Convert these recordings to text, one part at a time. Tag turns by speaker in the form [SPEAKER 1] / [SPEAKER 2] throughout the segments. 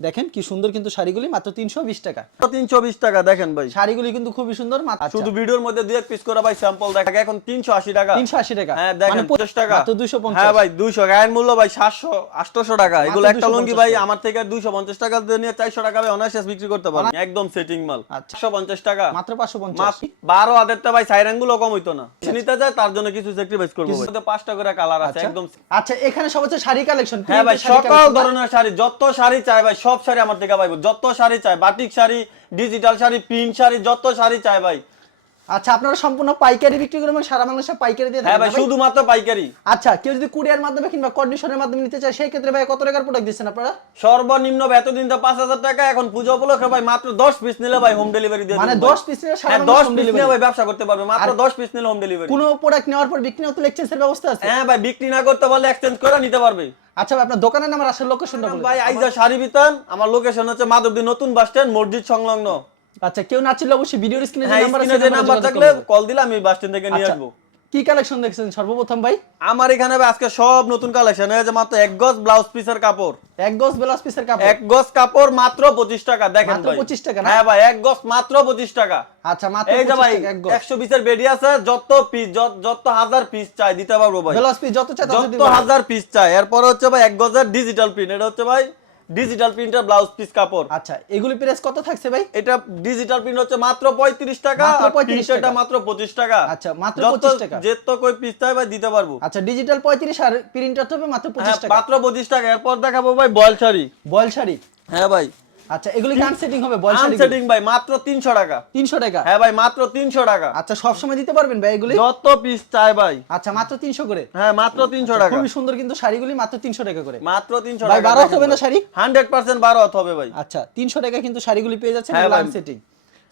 [SPEAKER 1] দেখেন কি সুন্দর কিন্তু শাড়িগুলি মাত্র তিনশো বিশ টাকা।
[SPEAKER 2] তিনশো বিশ টাকা দেখেন ভাই।
[SPEAKER 1] শাড়িগুলি কিন্তু খুবই সুন্দর
[SPEAKER 2] শুধু ভিডিওর মধ্যে দুই এক পিস করে ভাই স্যাম্পল দেখা এখন তিনশো আশি টাকা। তিনশো আশি টাকা। হ্যাঁ দেখেন মানে পঞ্চাশ টাকা। মাত্র
[SPEAKER 1] দুইশো হ্যাঁ ভাই
[SPEAKER 2] দুইশো গায়ের মূল্য ভাই সাতশো আটশো টাকা। এগুলো একটা 250 লুঙ্গি ভাই আমার থেকে দুইশো পঞ্চাশ টাকা নিয়ে চারশো টাকা ভাই অনায়াসে বিক্রি করতে পারবেন একদম সেটিং মাল। আচ্ছা। একশো পঞ্চাশ টাকা।
[SPEAKER 1] মাত্র পাঁচশো পঞ্চাশ।
[SPEAKER 2] বারো হাজারটা ভাই সাইরেনগুলো কম হইতো না। নিতে যায় তার জন্য কিছু স্যাক্রিফাইস করব। পাঁচটা করে কালার আছে আচ্ছা। একদম
[SPEAKER 1] আচ্ছা এখানে সব হচ্ছে শাড়ি কালেকশন
[SPEAKER 2] হ্যাঁ ভাই সকল ধরনের শাড়ি যত শাড়ি চাই ভাই সব শাড়ি আমার থেকে পাইবো। যত শাড়ি চাই batik sari digital sari print sari যত শাড়ি চাই ভাই।
[SPEAKER 1] আচ্ছা আপনারা সম্পূর্ণ পাইকারি বিক্রি করেন সারা বাংলাদেশে পাইকারি দিয়ে
[SPEAKER 2] হ্যাঁ ভাই? শুধুমাত্র পাইকারি।
[SPEAKER 1] আচ্ছা কেউ যদি কুরিয়ার মাধ্যমে কিংবা কন্ডিশনের মাধ্যমে নিতে চায় সেই ক্ষেত্রে ভাই কত টাকার প্রোডাক্ট দিচ্ছেন আপনারা?
[SPEAKER 2] সর্বনিম্ন এতদিন তো পাঁচ হাজার টাকা এখন পুজো উপলক্ষে ভাই মাত্র দশ পিস নিলে ভাই হোম ডেলিভারি দিয়ে
[SPEAKER 1] মানে দিবো ভাই। 10 piece নিলে সারা
[SPEAKER 2] হ্যাঁ বাংলাদেশ দশ home পিস। নিয়ে ভাই ব্যবসা করতে পারবে। মাত্র আর- দশ পিস নিলে হোম ডেলিভারি
[SPEAKER 1] কোনো প্রোডাক্ট নেওয়ার পর বিক্রি হতে এক্সচেঞ্জের ব্যবস্থা আছে?
[SPEAKER 2] হ্যাঁ ভাই বিক্রি না করতে পারলে এক্সচেঞ্জ করে নিতে পারবে।
[SPEAKER 1] আচ্ছা ভাই আপনার দোকানের নাম আর আসল লোকেশনটা বলুন
[SPEAKER 2] ভাই আইজা শাড়ি বিতান আমার লোকেশন হচ্ছে মাধবদী নতুন বাস স্ট্যান্ড মসজিদ সংলগ্ন।
[SPEAKER 1] আচ্ছা কেউ না ছিল অবশ্যই ভিডিওর স্ক্রিনে যে হ্যাঁ নাম্বার
[SPEAKER 2] আছে সেই নাম্বার থাকলে কল দিলে আমি বাস স্ট্যান্ড থেকে নিয়ে আচ্ছা, আসব।
[SPEAKER 1] কি কালেকশন দেখছেন সর্বপ্রথম ভাই?
[SPEAKER 2] আমার এখানে আজকে সব নতুন কালেকশন হয়েছে মাত্র এক গজ ব্লাউজ পিসের কাপড়।
[SPEAKER 1] এক গজ ব্লাউজ পিসের কাপড়?
[SPEAKER 2] এক গজ কাপড় মাত্র পঁচিশ টাকা দেখেন মাত্র ভাই। 25 টাকা না? হ্যাঁ ভাই এক গজ মাত্র পঁচিশ টাকা। আচ্ছা মাত্র এই যে ভাই টাকা এক গজ। একশো পিসের বেডি আছে যত পিস যত হাজার পিস চাই দিতে পারব ভাই।
[SPEAKER 1] ব্লাউজ পিস যত চাই
[SPEAKER 2] যত হাজার পিস চাই এরপর হচ্ছে ভাই এক গজের ডিজিটাল প্রিন্ট এটা হচ্ছে ভাই ডিজিটাল প্রিন্টার ব্লাউজ পিস কাপড়।
[SPEAKER 1] আচ্ছা এগুলি প্রাইস কত থাকছে ভাই?
[SPEAKER 2] এটা ডিজিটাল প্রিন্ট হচ্ছে মাত্র পঁয়ত্রিশ টাকা আর 35 প্রিন্টটা মাত্র পঁচিশ টাকা।
[SPEAKER 1] আচ্ছা, মাত্র 25 টাকা।
[SPEAKER 2] যে তো কই পিস চাই ভাই দিতে পারব।
[SPEAKER 1] আচ্ছা ডিজিটাল পঁয়ত্রিশ আর প্রিন্টার হবে মাত্র হ্যাঁ, পঁচিশ টাকা।
[SPEAKER 2] মাত্র পঁচিশ টাকা। এরপর দেখাবো ভাই বয়েল শাড়ি। বয়েল শাড়ি? হ্যাঁ ভাই।
[SPEAKER 1] আচ্ছা এগুলি কান সেটিং হবে? শাড়ি আনসেটিং
[SPEAKER 2] ভাই মাত্র তিনশো টাকা।
[SPEAKER 1] তিনশো টাকা? হ্যাঁ
[SPEAKER 2] ভাই মাত্র তিনশো টাকা।
[SPEAKER 1] আচ্ছা সবসময় দিতে পারবেন ভাই এগুলি?
[SPEAKER 2] যত পিস চাই ভাই।
[SPEAKER 1] আচ্ছা মাত্র তিনশো করে?
[SPEAKER 2] হ্যাঁ মাত্র তিনশো টাকা। খুবই
[SPEAKER 1] সুন্দর কিন্তু শাড়িগুলি মাত্র তিনশো টাকা করে। মাত্র তিনশো ভাই, টাকা বারো হাত হবে না শাড়ি?
[SPEAKER 2] হান্ড্রেড পার্সেন্ট বারো হাত হবে ভাই।
[SPEAKER 1] আচ্ছা তিনশো টাকা কিন্তু শাড়িগুলি পেয়ে যাচ্ছে ভাই। সেটিং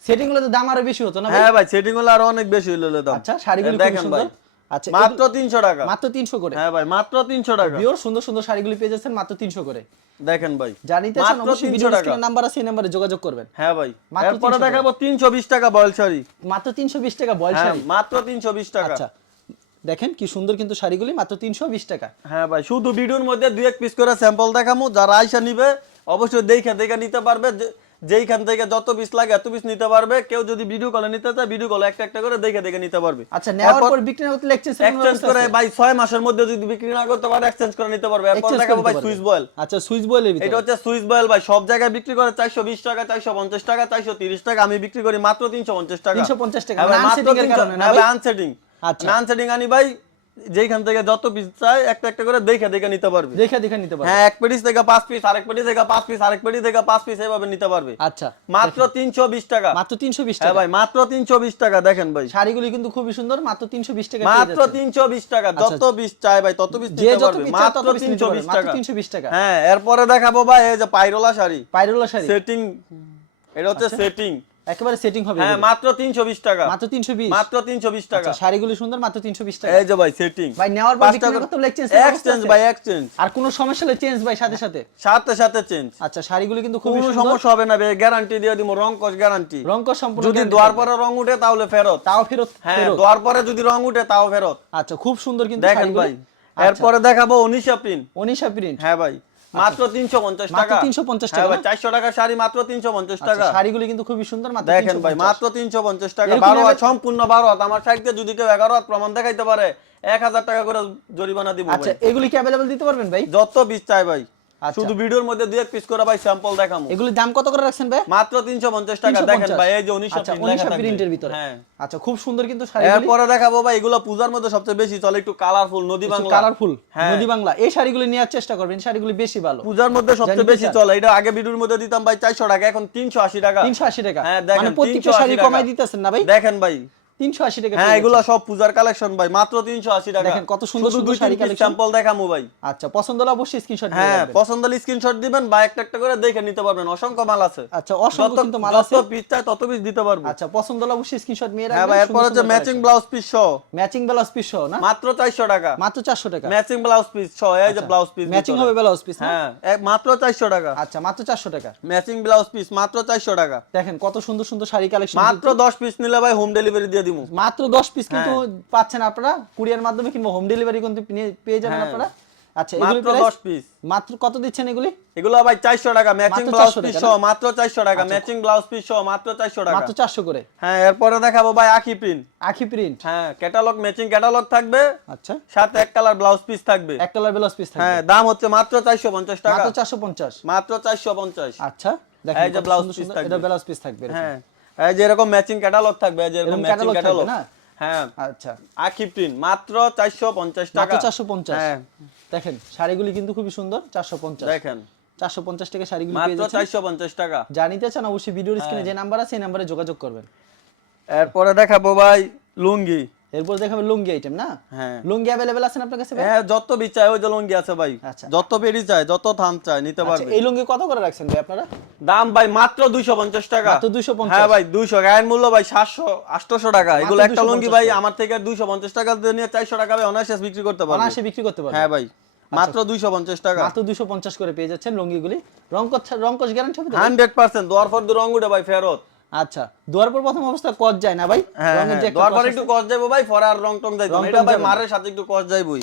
[SPEAKER 1] সেটিংগুলো তো দাম আরও বেশি হতো না ভাই? হ্যাঁ
[SPEAKER 2] ভাই সেটিং হলো আরও অনেক বেশি হলো দাম। আচ্ছা শাড়িগুলি দেখেন সুন্দর। ভাই।
[SPEAKER 1] আচ্ছা মাত্র এগুলো- তিনশো টাকা। মাত্র তিনশো করে।
[SPEAKER 2] হ্যাঁ ভাই মাত্র তিনশো টাকা।
[SPEAKER 1] পিওর সুন্দর সুন্দর শাড়িগুলি পেয়ে যাচ্ছেন মাত্র তিনশো করে। দেখেন ভাই জানিতে চান অবশ্যই ভিডিও। নাম্বার আছে এই নাম্বারে যোগাযোগ করবেন।
[SPEAKER 2] হ্যাঁ ভাই এরপরে দেখাবো তিনশো বিশ টাকা বয়েল শাড়ি।
[SPEAKER 1] মাত্র তিনশো বিশ টাকা বয়েল হ্যাঁ শাড়ি।
[SPEAKER 2] মাত্র তিনশো বিশ টাকা। আচ্ছা
[SPEAKER 1] দেখেন কি সুন্দর কিন্তু শাড়িগুলি মাত্র তিনশো বিশ টাকা।
[SPEAKER 2] হ্যাঁ ভাই শুধু ভিডিওর মধ্যে দুই এক পিস করে স্যাম্পল দেখামু যারা আইসা নিবে অবশ্যই দেখে দেখে নিতে পারবে। যেইখান থেকে যত পিস লাগে এত পিস নিতে পারবে। কেউ যদি ভিডিও কলে নিতে চায় ভিডিও কলে একটা একটা করে দেখে দেখে নিতে পারবে।
[SPEAKER 1] আচ্ছা নেওয়ার পর বিক্রি না করতে এক্সচেঞ্জ
[SPEAKER 2] এক্সচেঞ্জ করে ভাই ছয় মাসের মধ্যে যদি বিক্রি না করতে পারে এক্সচেঞ্জ করে নিতে পারবে। এরপর দেখাবো ভাই সুইচ বয়েল
[SPEAKER 1] আচ্ছা সুইচ বয়েলের এটা ভিতরে।
[SPEAKER 2] হচ্ছে সুইচ বয়েল ভাই। সব জায়গায় বিক্রি করে চারশো বিশ টাকা চারশো পঞ্চাশ টাকা চারশো তিরিশ টাকা। আমি বিক্রি করি মাত্র তিনশো পঞ্চাশ টাকা। 350 টাকা, ভাই, মানে এর কারণে না unsetting। আচ্ছা। না unsetting আনি ভাই। যেইখান থেকে যত পিস চাই একটা একটা করে দেখে দেখে নিতে পারবে।
[SPEAKER 1] দেখে দেখে নিতে পারবে।
[SPEAKER 2] হ্যাঁ এক পেটিস থেকে পাঁচ পিস আরেক পেটি থেকে পাঁচ পিস আরেক পেটি থেকে পাঁচ পিস এভাবে নিতে পারবে। আচ্ছা মাত্র তিনশো বিশ টাকা।
[SPEAKER 1] মাত্র তিনশো বিশ হ্যাঁ টাকা। ভাই
[SPEAKER 2] মাত্র তিনশো বিশ টাকা দেখেন ভাই।
[SPEAKER 1] শাড়িগুলি কিন্তু খুবই সুন্দর মাত্র তিনশো বিশ টাকা
[SPEAKER 2] মাত্র যাচ্ছেন। তিনশো বিশ টাকা যত পিস চাই ভাই তত পিস নিতে পারবে।
[SPEAKER 1] মাত্র পিস নিতে তিনশো পারবে, বিশ মাত্র টাকা।
[SPEAKER 2] 320 টাকা। হ্যাঁ এরপরে দেখাবো ভাই এই যে পাইরোলা শাড়ি। পাইরোলা শাড়ি। সেটিং এটা হচ্ছে সেটিং
[SPEAKER 1] একেবারে সেটিং হবে হ্যাঁ
[SPEAKER 2] মাত্র তিনশো বিশ টাকা। মাত্র তিনশো বিশ। মাত্র তিনশো বিশ টাকা। আচ্ছা
[SPEAKER 1] শাড়িগুলি সুন্দর মাত্র তিনশো বিশ টাকা। এই যে ভাই সেটিং ভাই নেওয়ার পর বিক্রি না করতে হলে exchange
[SPEAKER 2] এক্সচেঞ্জ ভাই এক্সচেঞ্জ
[SPEAKER 1] আর কোনো সমস্যা হলে চেঞ্জ ভাই সাথে সাথে।
[SPEAKER 2] সাথে সাথে চেঞ্জ
[SPEAKER 1] আচ্ছা শাড়িগুলি কিন্তু খুবই কোনো
[SPEAKER 2] সমস্যা হবে না গ্যারান্টি দিয়ে দিব রং কস গ্যারান্টি রংকর সম্পূর্ণ যদি দোয়ার পরে রং উঠে তাহলে ফেরত। তাও ফেরত হ্যাঁ দোয়ার পরে যদি রং উঠে তাও ফেরত।
[SPEAKER 1] আচ্ছা খুব সুন্দর কিন্তু দেখেন।
[SPEAKER 2] ভাই আচ্ছা, এরপরে দেখাবো উনিশা প্রিন্ট অনিশা প্রিন্ট হ্যাঁ ভাই। মাত্র তিনশো পঞ্চাশ মাত্র টাকা।
[SPEAKER 1] 350 পঞ্চাশ টাকা ভাই না?
[SPEAKER 2] চারশো টাকা শাড়ি মাত্র তিনশো পঞ্চাশ টাকা। আচ্ছা
[SPEAKER 1] শাড়িগুলি কিন্তু খুবই সুন্দর মাত্র
[SPEAKER 2] দেখেন ভাই মাত্র তিনশো পঞ্চাশ টাকা। এরকম বারো হাত সম্পূর্ণ বারো হাত আমার সাইডে যদি কেউ এগারো হাত প্রমাণ দেখাইতে পারে এক হাজার টাকা করে জরিমানা দিব
[SPEAKER 1] আচ্ছা এগুলি কি অ্যাভেলেবল দিতে পারবেন ভাই?
[SPEAKER 2] যত বীজ চাই ভাই। আচ্ছা। শুধু ভিডিওর মধ্যে দুই এক পিস করে ভাই স্যাম্পল দেখামু।
[SPEAKER 1] এগুলির দাম কত করে রাখছেন ভাই?
[SPEAKER 2] মাত্র তিনশো পঞ্চাশ টাকা। দেখেন ভাই এই যে উনিশশো আচ্ছা
[SPEAKER 1] উনিশা প্রিন্টের ভিতরে। হ্যাঁ। আচ্ছা খুব সুন্দর কিন্তু
[SPEAKER 2] শাড়িগুলি। এরপরে দেখাবো ভাই এগুলো পূজার মধ্যে সবচেয়ে বেশি চলে একটু কালারফুল নদী বাংলা।
[SPEAKER 1] কালারফুল হ্যাঁ। নদী বাংলা। এই শাড়িগুলি নেওয়ার চেষ্টা করবেন শাড়িগুলি বেশি ভালো।
[SPEAKER 2] পূজার মধ্যে সবচেয়ে বেশি চলে এটা আগে ভিডিওর মধ্যে দিতাম ভাই চারশো টাকা এখন তিনশো আশি টাকা।
[SPEAKER 1] তিনশো আশি টাকা। হ্যাঁ,
[SPEAKER 2] দেখেন, মানে প্রত্যেকটা শাড়ি কমাই দিতেছেন না ভাই? দেখেন ভাই তিনশো আশি টাকা হ্যাঁ এগুলো সব পূজার কালেকশন ভাই মাত্র তিনশো আশি টাকা। দেখেন,
[SPEAKER 1] কত সুন্দর সুন্দর শাড়ি collection। স্যাম্পল দেখামু ভাই। আচ্ছা পছন্দ হলে অবশ্যই স্ক্রিনশট
[SPEAKER 2] দিয়ে হ্যাঁ পছন্দ হলে স্ক্রিনশট দিবেন বা একটা একটা করে দেখে নিতে পারবেন। অসংখ্য মাল আছে।
[SPEAKER 1] আচ্ছা অসংখ্য কিন্তু মাল আছে। যত
[SPEAKER 2] পিস চাই তত পিস দিতে পারব। আচ্ছা
[SPEAKER 1] পছন্দ হলে অবশ্যই স্ক্রিনশট নিয়ে হ্যাঁ
[SPEAKER 2] ভাই এরপর হচ্ছে ম্যাচিং ব্লাউজ পিস সহ।
[SPEAKER 1] ম্যাচিং ব্লাউজ পিস সহ না?
[SPEAKER 2] মাত্র চারশো টাকা।
[SPEAKER 1] মাত্র চারশো টাকা?
[SPEAKER 2] ম্যাচিং ব্লাউজ পিস সহ এই যে ব্লাউজ পিস
[SPEAKER 1] ম্যাচিং হবে ব্লাউজ পিস
[SPEAKER 2] হ্যাঁ মাত্র চারশো টাকা।
[SPEAKER 1] আচ্ছা মাত্র চারশো টাকা।
[SPEAKER 2] ম্যাচিং ব্লাউজ পিস মাত্র চারশো টাকা।
[SPEAKER 1] দেখেন কত সুন্দর সুন্দর শাড়ি কালেকশন
[SPEAKER 2] মাত্র দশ পিস নিলে ভাই হোম ডেলিভারি দিয়ে দিব
[SPEAKER 1] মাত্র দশ পিস কিন্তু হ্যাঁ। পাচ্ছেন আপনারা। কুরিয়ার মাধ্যমে কিংবা হোম ডেলিভারি কিন্তু পেয়ে যাবেন হ্যাঁ। আপনারা। আচ্ছা এগুলি মাত্র দশ পিস মাত্র কত দিচ্ছেন এগুলি?
[SPEAKER 2] এগুলো ভাই চারশো টাকা ম্যাচিং ব্লাউজ পিস সহ মাত্র চারশো টাকা ম্যাচিং ব্লাউজ পিস সহ মাত্র চারশো টাকা। মাত্র চারশো করে। হ্যাঁ এরপরে দেখাবো ভাই আখি প্রিন্ট আখি প্রিন্ট হ্যাঁ ক্যাটালগ ম্যাচিং ক্যাটালগ থাকবে। আচ্ছা। সাথে এক কালার ব্লাউজ পিস থাকবে।
[SPEAKER 1] এক কালার ব্লাউজ পিস থাকবে। হ্যাঁ
[SPEAKER 2] দাম হচ্ছে মাত্র চারশো পঞ্চাশ টাকা। মাত্র
[SPEAKER 1] চারশো পঞ্চাশ।
[SPEAKER 2] মাত্র চারশো পঞ্চাশ। আচ্ছা দেখেন এই যে piece সুন্দর- থাকবে। এটা ব্লাউজ পিস থাকবে হ্যাঁ। এই যে এরকম ম্যাচিং ক্যাটালগ থাকবে এই যে এরকম এরকম ম্যাচিং ক্যাটালগ না? হ্যাঁ। আচ্ছা। মাত্র চারশো পঞ্চাশ টাকা।
[SPEAKER 1] চারশো পঞ্চাশ। হ্যাঁ। দেখেন শাড়িগুলি কিন্তু খুবই সুন্দর চারশো পঞ্চাশ। দেখেন। চারশো পঞ্চাশ টাকা শাড়িগুলি মাত্র চারশো পঞ্চাশ টাকা। যা চান অবশ্যই ভিডিওর হ্যাঁ। স্ক্রিনে যে নাম্বার আছে এই নাম্বারে যোগাযোগ করবেন।
[SPEAKER 2] এরপরে দেখাবো ভাই লুঙ্গি।
[SPEAKER 1] এরপর দেখাবে লুঙ্গি আইটেম না? হ্যাঁ। লুঙ্গি অ্যাভেলেবেল আছে আপনার কাছে
[SPEAKER 2] হ্যাঁ যত বি চাই ওই যে লুঙ্গি আছে ভাই। আচ্ছা। যত পেরি চাই যত থাম চাই নিতে আচ্ছা, পারবে। এই
[SPEAKER 1] লুঙ্গি কত করে রাখছেন ভাই আপনারা?
[SPEAKER 2] দাম ভাই মাত্র দুইশো পঞ্চাশ টাকা। মাত্র 250 হ্যাঁ ভাই দুইশো। গায়ের মূল্য ভাই সাতশো আটশোশো টাকা। এগুলো একটা লুঙ্গি ভাই আমার থেকে দুইশো পঞ্চাশ টাকা দিয়ে নিয়ে চারশো টাকা ভাই অনায়াসে বিক্রি করতে পারবে।
[SPEAKER 1] অনায়াসে বিক্রি করতে পারবেন
[SPEAKER 2] হ্যাঁ ভাই মাত্র দুইশো পঞ্চাশ টাকা। মাত্র
[SPEAKER 1] দুশো পঞ্চাশ করে পেয়ে যাচ্ছেন লুঙ্গিগুলি। রঙ্কশ রঙ্কশ গ্যারান্টি হবে তো ভাই?
[SPEAKER 2] হান্ড্রেড পার্সেন্ট দোয়ার ফর দু রং উঠে ভাই ফেরত।
[SPEAKER 1] আচ্ছা দুয়ার পর প্রথম অবস্থা কজ যায় না ভাই?
[SPEAKER 2] হ্যাঁ হ্যাঁ একটা দোয়ার পর একটু কস যাইবো ভাই পরে আর রং টং। টং এটা ভাই মারের সাথে একটু কস যাইবই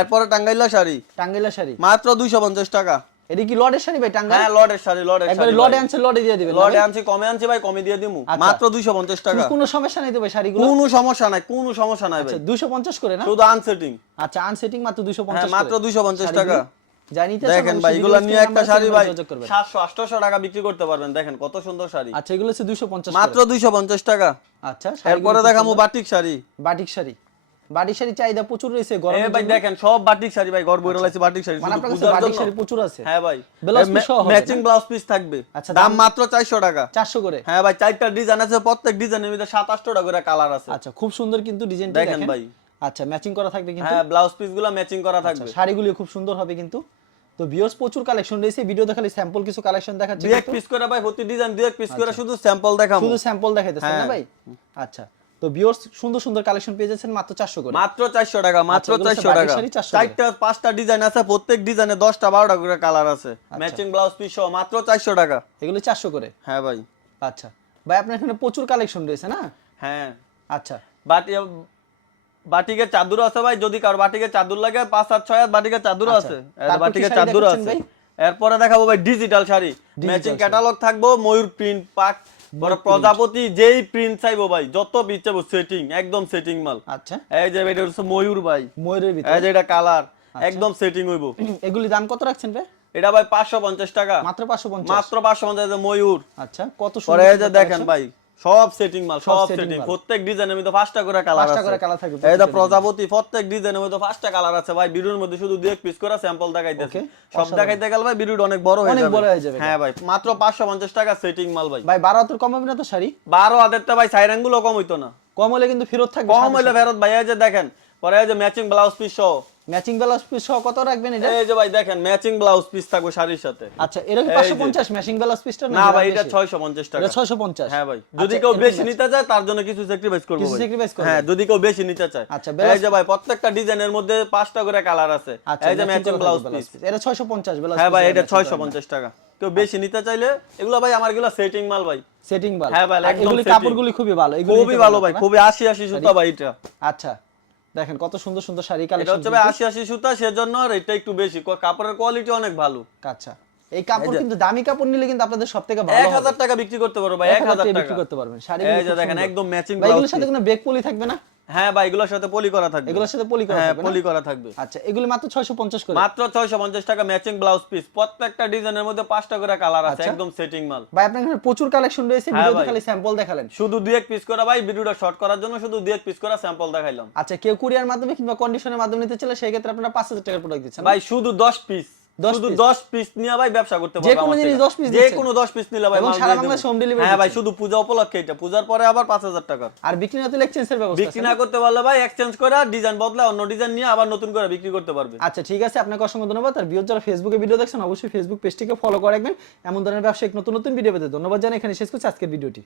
[SPEAKER 2] এরপরে টাঙ্গাইলা শাড়ি। টাঙ্গাইলা শাড়ি? মাত্র দুইশো পঞ্চাশ টাকা।
[SPEAKER 1] এটা কি লডের শাড়ি ভাই টাঙ্গাইল? হ্যাঁ
[SPEAKER 2] লর্ডের শাড়ি একবারে শাড়ি
[SPEAKER 1] লডে ভাই। আনছে লডে দিয়ে দিবেন লর্ডে ভাই?
[SPEAKER 2] আনছি কমে আনছি ভাই কমে দিয়ে দিমু। আচ্ছা। মাত্র দুইশো পঞ্চাশ টাকা।
[SPEAKER 1] কোনো সমস্যা নেই তো ভাই শাড়িগুলো?
[SPEAKER 2] কোনো সমস্যা নাই কোনো সমস্যা নাই ভাই। আচ্ছা
[SPEAKER 1] দুশো পঞ্চাশ করে না?
[SPEAKER 2] শুধু আনসেটিং
[SPEAKER 1] আচ্ছা আনসেটিং মাত্র দুশো হ্যাঁ পঞ্চাশ
[SPEAKER 2] মাত্র দুইশো পঞ্চাশ টাকা। যাই নিতে দেখেন ভাই এগুলো নিয়ে একটা শাড়ি ভাই সাতশো আটশোশো টাকা বিক্রি করতে পারবেন দেখেন কত সুন্দর শাড়ি।
[SPEAKER 1] আচ্ছা এগুলো হচ্ছে দুশো পঞ্চাশ
[SPEAKER 2] মাত্র দুইশো পঞ্চাশ টাকা। আচ্ছা এরপরে দেখামু batik sari.
[SPEAKER 1] Batik sari. Batik sari চাহিদা প্রচুর রয়েছে
[SPEAKER 2] এ ভাই দেখেন সব বাটিক শাড়ি ভাই ঘর বইরা লাইছে বাটিক শাড়ি মানে
[SPEAKER 1] আপনার কাছে বাটিক শাড়ি প্রচুর আছে?
[SPEAKER 2] হ্যাঁ ভাই। Blouse piece সহ হবে ম্যাচিং ব্লাউজ পিস থাকবে। আচ্ছা, দাম মাত্র চারশো টাকা। চারশো করে? হ্যাঁ ভাই চারটা ডিজাইন আছে প্রত্যেক ডিজাইনের মধ্যে সাত আটশো টাকা করে কালার আছে।
[SPEAKER 1] আচ্ছা খুব সুন্দর কিন্তু ডিজাইনটা দেখেন ভাই। আচ্ছা ম্যাচিং করা থাকবে কিন্তু? হ্যাঁ
[SPEAKER 2] ব্লাউজ পিসগুলো ম্যাচিং করা থাকবে। আচ্ছা,
[SPEAKER 1] শাড়িগুলি খুব সুন্দর হবে কিন্তু? তো ভিউয়ার্স প্রচুর কালেকশন রয়েছে ভিডিওতে খালি স্যাম্পল কিছু কালেকশন দেখাচ্ছে
[SPEAKER 2] দুই এক পিস করে ভাই প্রতি ডিজাইন দুই এক পিস করে শুধু স্যাম্পল দেখাবো। শুধু
[SPEAKER 1] স্যাম্পল দেখাইতেছেন না হ্যাঁ। ভাই? আচ্ছা তো ভিউয়ার্স সুন্দর সুন্দর কালেকশন পেয়ে যাচ্ছেন মাত্র 400 করে।
[SPEAKER 2] মাত্র চারশো টাকা মাত্র আচ্ছা, টাকা। শাড়ি 400 করে। চারটা পাঁচটা ডিজাইন আছে প্রত্যেক ডিজাইনে দশটা বারোটা করে কালার আছে। আচ্ছা। ম্যাচিং ব্লাউজ পিস সহ মাত্র চারশো টাকা।
[SPEAKER 1] এগুলো 400 করে? হ্যাঁ ভাই। আচ্ছা। ভাই আপনার এখানে প্রচুর কালেকশন রয়েছে না? হ্যাঁ। আচ্ছা।
[SPEAKER 2] বাটি বাটিকের চাদর আছে ভাই যদি কারও বাটিকের চাদর লাগে পাঁচ সাত ছয় হাত বাটিকের চাদর আচ্ছা। আছে। তারপর কি বাটিকের শাড়ি চাদর আছে। এরপরে দেখাবো ভাই ডিজিটাল শাড়ি। ম্যাচিং ক্যাটালগ থাকব ময়ূর প্রিন্ট পাক বড় প্রজাপতি যেই প্রিন্ট চাইব ভাই যত চাইব সেটিং একদম সেটিং মাল। আচ্ছা। এই যে এটা হচ্ছে ময়ূর ভাই। ময়ূরের এই যে এটা কালার আচ্ছা। একদম সেটিং হইবো।
[SPEAKER 1] এগুলি দাম কত রাখছেন ভাই?
[SPEAKER 2] এটা ভাই পাঁচশো পঞ্চাশ টাকা।
[SPEAKER 1] মাত্র 550
[SPEAKER 2] মাত্র পাঁচশো পঞ্চাশ ময়ূর।
[SPEAKER 1] আচ্ছা কত সুন্দর
[SPEAKER 2] এই যে দেখেন ভাই সব সেটিং মাল সব সেটিং প্রত্যেক ডিজাইনের মধ্যে পাঁচটা করে কালার পাঁচটা করে
[SPEAKER 1] থাকবে এই প্রজাপতি প্রত্যেক ডিজাইনের মধ্যে পাঁচটা কালার আছে। ভাই ভিডিওর মধ্যে শুধু দুই এক পিস করে স্যাম্পল দেখাইতেছে।
[SPEAKER 2] সব দেখাইতে গেলে ভাই অনেক বড় হয়ে অনেক যাবে। বড় হয়ে যাবে। হ্যাঁ ভাই মাত্র 550 টাকা সেটিং মাল ভাই।
[SPEAKER 1] ভাই 12 হাতের কম হবে না তো শাড়ি?
[SPEAKER 2] 12 হাজার টা ভাই সাইরানগুলো কম হইতো না।
[SPEAKER 1] কম হলে কিন্তু ফেরত থাকবে
[SPEAKER 2] কম হইলে ফেরত ভাই এই যে দেখেন পরে এই যে ম্যাচিং ব্লাউজ পিস সহ।
[SPEAKER 1] ম্যাচিং ব্লাউজ পিস সহ কত রাখবেন এটা?
[SPEAKER 2] এই যে ভাই দেখেন ম্যাচিং ব্লাউজ পিস থাকবে শাড়ির সাথে।
[SPEAKER 1] আচ্ছা এটা কি 550 ম্যাচিং ব্লাউজ পিসটা
[SPEAKER 2] না ভাই এটা 650 টাকা। এটা
[SPEAKER 1] 650 হ্যাঁ
[SPEAKER 2] ভাই আচ্ছা, যদি কেউ বেশি নিতে চায় তার জন্য কিছু স্যাক্রিফাইস করব কিছু sacrifice করবেন। হ্যাঁ যদি কেউ বেশি নিতে চায়। আচ্ছা, এই যে ভাই প্রত্যেকটা ডিজাইনের মধ্যে পাঁচটা করে কালার আছে। আচ্ছা এই যে ম্যাচিং ব্লাউজ পিস
[SPEAKER 1] এটা 650 ব্লাউজ
[SPEAKER 2] হ্যাঁ ভাই এটা 650 টাকা। কেউ বেশি নিতে চাইলে এগুলো ভাই আমার এগুলো সেটিং মাল ভাই। সেটিং ভালো হ্যাঁ ভাই, এগুলি। কাপড়গুলি
[SPEAKER 1] খুবই ভালো এগুলি
[SPEAKER 2] খুবই ভালো ভাই খুবই আশি আশি সুতা ভাই এটা।
[SPEAKER 1] আচ্ছা দেখেন কত সুন্দর সুন্দর শাড়ি কালেকশন এটা
[SPEAKER 2] হচ্ছে ভাই আশি আশি সুতা সেজন্য আর এটা একটু বেশি। কাপড়ের কোয়ালিটি অনেক ভালো।
[SPEAKER 1] আচ্ছা এই কাপড় কিন্তু দামি কাপড় নিলে কিন্তু আপনাদের সবথেকে ভালো
[SPEAKER 2] এক হবে। হাজার টাকা বিক্রি করতে পারব ভাই এক এক হাজার হাজার টাকা টাকা। বিক্রি করতে
[SPEAKER 1] পারবেন এই যে দেখেন একদম ম্যাচিং ভাই এগুলোর সাথে কোনো ব্যাগ পলি থাকবে না?
[SPEAKER 2] হ্যাঁ ভাই এগুলোর সাথে পলি করা থাকবে। এগুলোর
[SPEAKER 1] সাথে পলি করা হ্যাঁ থাকবে
[SPEAKER 2] পলি করা থাকবে।
[SPEAKER 1] আচ্ছা এগুলি মাত্র 650 করে। মাত্র
[SPEAKER 2] ছয়শো পঞ্চাশ টাকা ম্যাচিং ব্লাউজ পিস প্রত্যেকটা ডিজাইনের মধ্যে পাঁচটা করে কালার আছে আচ্ছা। একদম সেটিং মাল। ভাই
[SPEAKER 1] আপনার প্রচুর কালেকশন রয়েছে হ্যাঁ ভিডিওতে খালি স্যাম্পল দেখালেন।
[SPEAKER 2] শুধু দুই এক পিস করে ভাই ভিডিওটা শর্ট করার জন্য শুধু দুই এক পিস করে স্যাম্পল দেখাইলাম।
[SPEAKER 1] আচ্ছা কেউ কুরিয়ার মাধ্যমে কিংবা কন্ডিশনের মাধ্যমে নিতে চাইলে সেই ক্ষেত্রে আপনারা 5000 টাকার প্রোডাক্ট দিচ্ছেন
[SPEAKER 2] ভাই শুধু দশ পিস 10 শুধু পিস নিয়ে ভাই ব্যবসা করতে যে পারবে
[SPEAKER 1] কোনো জিনিস 10 piece যে
[SPEAKER 2] কোনো দশ পিস নিলে ভাই এবং সারা বাংলাদেশ দেবো।
[SPEAKER 1] home হ্যাঁ ভাই শুধু পূজা উপলক্ষে এটা। পূজার পরে আবার পাঁচ হাজার টাকা। আর বিক্রি না তো এক্সচেঞ্জের ব্যবস্থা বিক্রি
[SPEAKER 2] না? করতে পারলে ভাই এক্সচেঞ্জ করে ডিজাইন বদলে অন্য ডিজাইন নিয়ে আবার নতুন করে বিক্রি করতে পারবে।
[SPEAKER 1] আচ্ছা ঠিক আছে। আপনাকে অসংখ্য ধন্যবাদ। আর বিয়োর যারা ফেসবুকে ভিডিও দেখছেন অবশ্যই ফেসবুক পেজটিকে ফলো করে রাখবেন। এমন ধরনের ব্যবসায়িক নতুন নতুন ভিডিও পেতে ধন্যবাদ জানাই। এখানে শেষ করছি আজকের ভিডিওটি